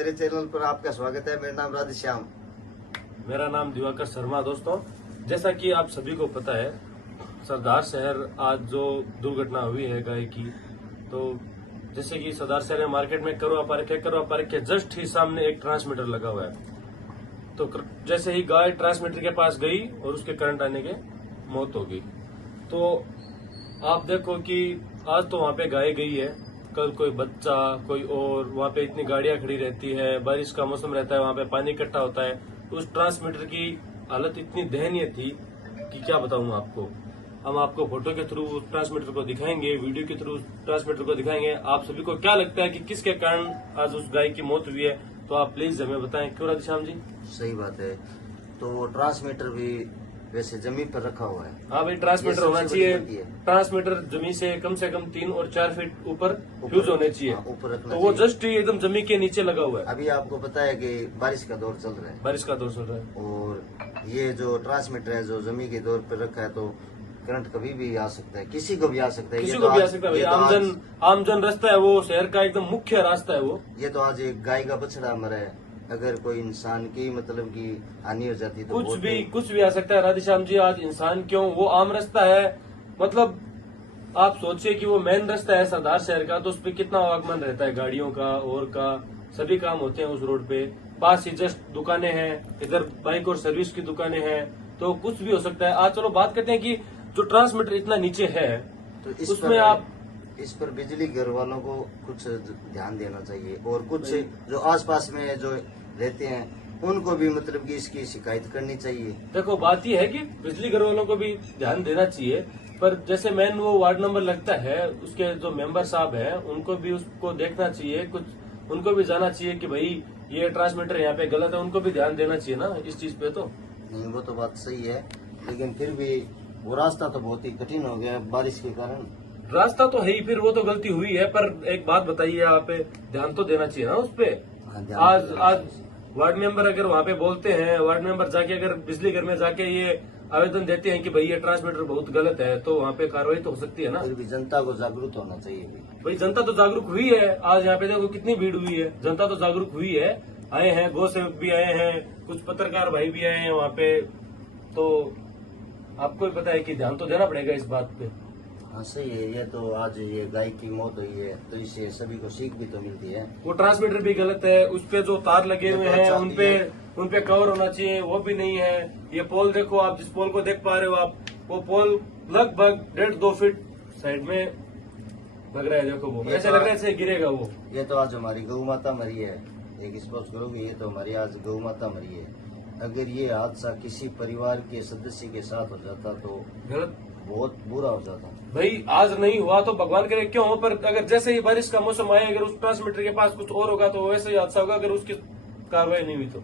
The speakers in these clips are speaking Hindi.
मेरे चैनल पर आपका स्वागत है। मेरा नाम राधेश्याम। मेरा नाम दिवाकर शर्मा। दोस्तों, जैसा कि आप सभी को पता है, सरदार शहर आज जो दुर्घटना हुई है गाय की, तो जैसे कि सरदार शहर में मार्केट में करोआ पार्क के जस्ट ही सामने एक ट्रांसमीटर लगा हुआ है। तो जैसे ही गाय ट्रांसमीटर के पास गई और उसके करंट आने के मौत हो गई। तो आप देखो कि आज तो वहां पे गाय गई है, कल कोई बच्चा कोई और, वहां पे इतनी गाड़ियां खड़ी रहती है, बारिश का मौसम रहता है, वहां पे पानी इकट्ठा होता है। उस ट्रांसमीटर की हालत इतनी दयनीय थी कि क्या बताऊं आपको। हम आपको फोटो के थ्रू ट्रांसमीटर को दिखाएंगे, वीडियो के थ्रू ट्रांसमीटर को दिखाएंगे। आप सभी को क्या लगता है कि किसके कारण आज उस गाय की मौत हुई है, तो आप प्लीज हमें बताएं। क्यों राधेश्याम जी? सही बात है। तो वो ट्रांसमीटर भी वैसे जमीन पर रखा हुआ है। हाँ भाई, ट्रांसमीटर होना चाहिए। ट्रांसमीटर जमीन से कम 3 और 4 फीट ऊपर फ्यूज होने चाहिए। ऊपर रखना तो वो जस्ट एकदम जमीन के नीचे लगा हुआ है। अभी आपको पता है कि बारिश का दौर चल रहा है। बारिश का दौर चल रहा है और ये जो ट्रांसमीटर है जो जमीन के दौर पर रखा है, तो करंट कभी भी आ सकता है, किसी को भी आ सकता है। किसी को भी आ सकता है भाई। आमजन रास्ता है वो, शहर का एकदम मुख्य रास्ता है वो। ये तो आज एक गाय का बछड़ा मरा है। अगर कोई इंसान की मतलब की हानि हो जाती तो कुछ भी आ सकता है राधेश्याम जी। आज इंसान क्यों, वो आम रास्ता है। मतलब आप सोचिए कि वो मेन रास्ता है सरदार शहर का, तो उस पर कितना आवागमन रहता है गाड़ियों का और का, सभी काम होते हैं उस रोड पे। पास ही जस्ट दुकानें हैं, इधर बाइक और सर्विस की दुकानें हैं, तो कुछ भी हो सकता है। आज चलो बात करते हैं कि जो ट्रांसमीटर इतना नीचे है, तो उसमें आप इस पर बिजली घर वालों को कुछ ध्यान देना चाहिए, और कुछ जो आसपास में जो रहते हैं उनको भी मतलब कि इसकी शिकायत करनी चाहिए। देखो, बात यह है कि बिजली घर वालों को भी ध्यान देना चाहिए, पर जैसे मेन वो वार्ड नंबर लगता है, उसके जो मेंबर साहब हैं उनको भी उसको देखना चाहिए, कुछ उनको भी जाना चाहिए कि भाई ये ट्रांसमीटर यहाँ पे गलत है। उनको भी ध्यान देना चाहिए ना इस चीज पे। तो नहीं, वो तो बात सही है, लेकिन फिर भी वो रास्ता तो बहुत ही कठिन हो गया बारिश के कारण। रास्ता तो है ही, फिर वो तो गलती हुई है, पर एक बात बताइए, आप ध्यान तो देना चाहिए ना उस पे। आज वार्ड मेंबर अगर वहाँ पे बोलते हैं, वार्ड मेंबर जाके अगर बिजली घर में जाके ये आवेदन देते हैं कि भाई ये ट्रांसमीटर बहुत गलत है, तो वहाँ पे कार्रवाई तो हो सकती है ना। फिर भी जनता को जागरूक होना चाहिए। भाई जनता तो जागरूक हुई है। आज यहाँ पे देखो कितनी भीड़ हुई है, जनता तो जागरूक हुई है। आए हैं, गौ सेवक भी आए हैं, कुछ पत्रकार भाई भी आए हैं वहाँ पे। तो आपको भी पता है कि ध्यान तो देना पड़ेगा इस बात पे। हाँ सही है। ये तो आज ये गाय की मौत हुई है, तो इससे सभी को सीख भी तो मिलती है। वो ट्रांसमीटर भी गलत है, उस पे जो तार लगे हुए हैं उन पे कवर होना चाहिए, वो भी नहीं है। ये पोल देखो, आप जिस पोल को देख पा रहे हो आप, वो पोल लगभग 1.5-2 फीट साइड में लग रहा है। देखो वो ऐसे लग रहा है जैसे गिरेगा वो। ये तो आज हमारी गौ माता मरी है। एक स्पष्ट करोगे, ये तो हमारी आज गौ माता मरी है। अगर ये हादसा किसी परिवार के सदस्य के साथ हो जाता तो गलत, बहुत बुरा हो जाता। भाई आज नहीं हुआ तो भगवान करे क्यों हो, पर अगर जैसे ही बारिश का मौसम आए, अगर उस ट्रांसमीटर के पास कुछ और होगा तो वैसे ही हादसा होगा। अगर उसकी कार्रवाई नहीं हुई तो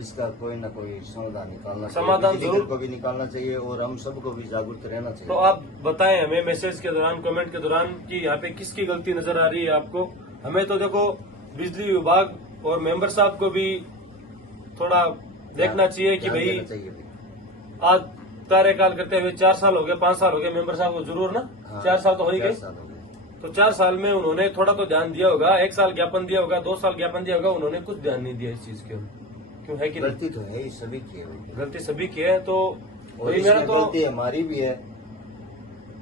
इसका कोई ना कोई समाधान निकालना समाधान जरूर को भी निकालना चाहिए, और हम सबको भी जागरूक रहना चाहिए। तो आप बताएं हमें मैसेज के दौरान, कमेंट के दौरान कि यहाँ पे किसकी गलती नजर आ रही है आपको। हमें तो देखो बिजली विभाग और मेंबर साहब को भी थोड़ा देखना चाहिए कि भाई आज कार्यकाल करते हुए 4 साल हो गए, 5 साल हो गए मेंबर साहब को जरूर ना। 4 साल तो हो ही गए। तो 4 साल में उन्होंने थोड़ा तो ध्यान दिया होगा। 1 साल ज्ञापन दिया होगा, 2 साल ज्ञापन दिया होगा, उन्होंने कुछ ध्यान नहीं दिया इस चीज के। क्यों है कि गलती तो है, सभी की है। गलती सभी की है। तो गलती हमारी भी है,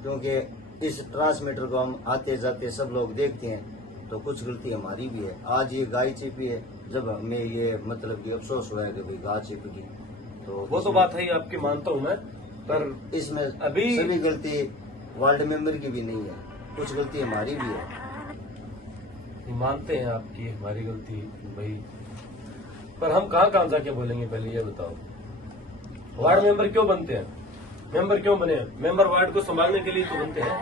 क्योंकि इस ट्रांसमीटर को हम आते जाते सब लोग देखते हैं, तो कुछ गलती हमारी भी है। आज ये गाय चिपी है, जब हमें ये मतलब कि अफसोस हुआ है कि भाई गाय चिप गई, तो वो तो बात है ही आपकी, मानता हूँ मैं, पर इसमें अभी सभी गलती वार्ड मेंबर की भी नहीं है, कुछ गलती हमारी भी है। मानते हैं आपकी हमारी गलती भाई, पर हम कहाँ जाके बोलेंगे, पहले ये बताओ। वार्ड मेंबर क्यों बनते हैं? मेंबर क्यों बने? मेंबर वार्ड को संभालने के लिए तो बनते हैं,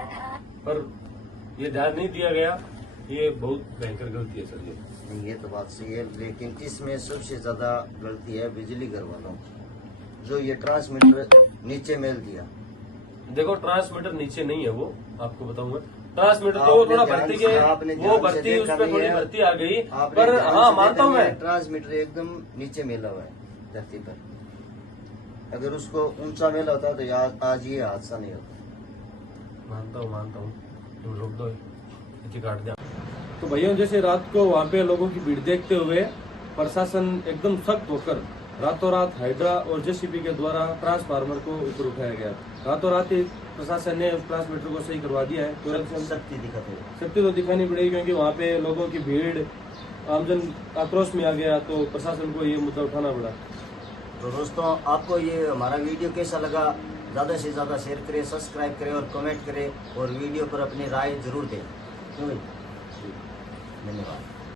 पर ये ध्यान नहीं दिया गया। ये बहुत भयंकर गलती है सर। ये तो बात सही है, लेकिन इसमें सबसे ज्यादा गलती है बिजली घर वालों की, जो ये ट्रांसमीटर नीचे मेल दिया। देखो ट्रांसमीटर नीचे नहीं है, वो आपको बताऊंगा। ट्रांसमीटर तो थोड़ा भर्ती के, वो भर्ती उस पर थोड़ी भर्ती आ गई, पर हाँ मानता हूँ मैं, ट्रांसमीटर एकदम नीचे मेला हुआ है धरती पर। अगर उसको ऊंचा मेला होता तो आज ये हादसा नहीं होता। मानता हूँ तुम रोक दो, काट दिया। तो भैया जैसे रात को वहाँ पे लोगों की भीड़ देखते हुए प्रशासन एकदम सख्त होकर रातों रात हाइड्रा और जेसीबी के द्वारा ट्रांसफार्मर को ऊपर उठाया गया। रातों रात ही प्रशासन ने उस ट्रांसमीटर को सही करवा दिया है। शक्ति दिखाते हैं। शक्ति तो दिखानी पड़ेगी क्योंकि वहाँ पे लोगों की भीड़, आमजन आक्रोश में आ गया, तो प्रशासन को ये मुद्दा उठाना पड़ा। तो दोस्तों, आपको ये हमारा वीडियो कैसा लगा, ज़्यादा से ज़्यादा शेयर करें, सब्सक्राइब करें और कमेंट करें और वीडियो पर अपनी राय जरूर दें। धन्यवाद।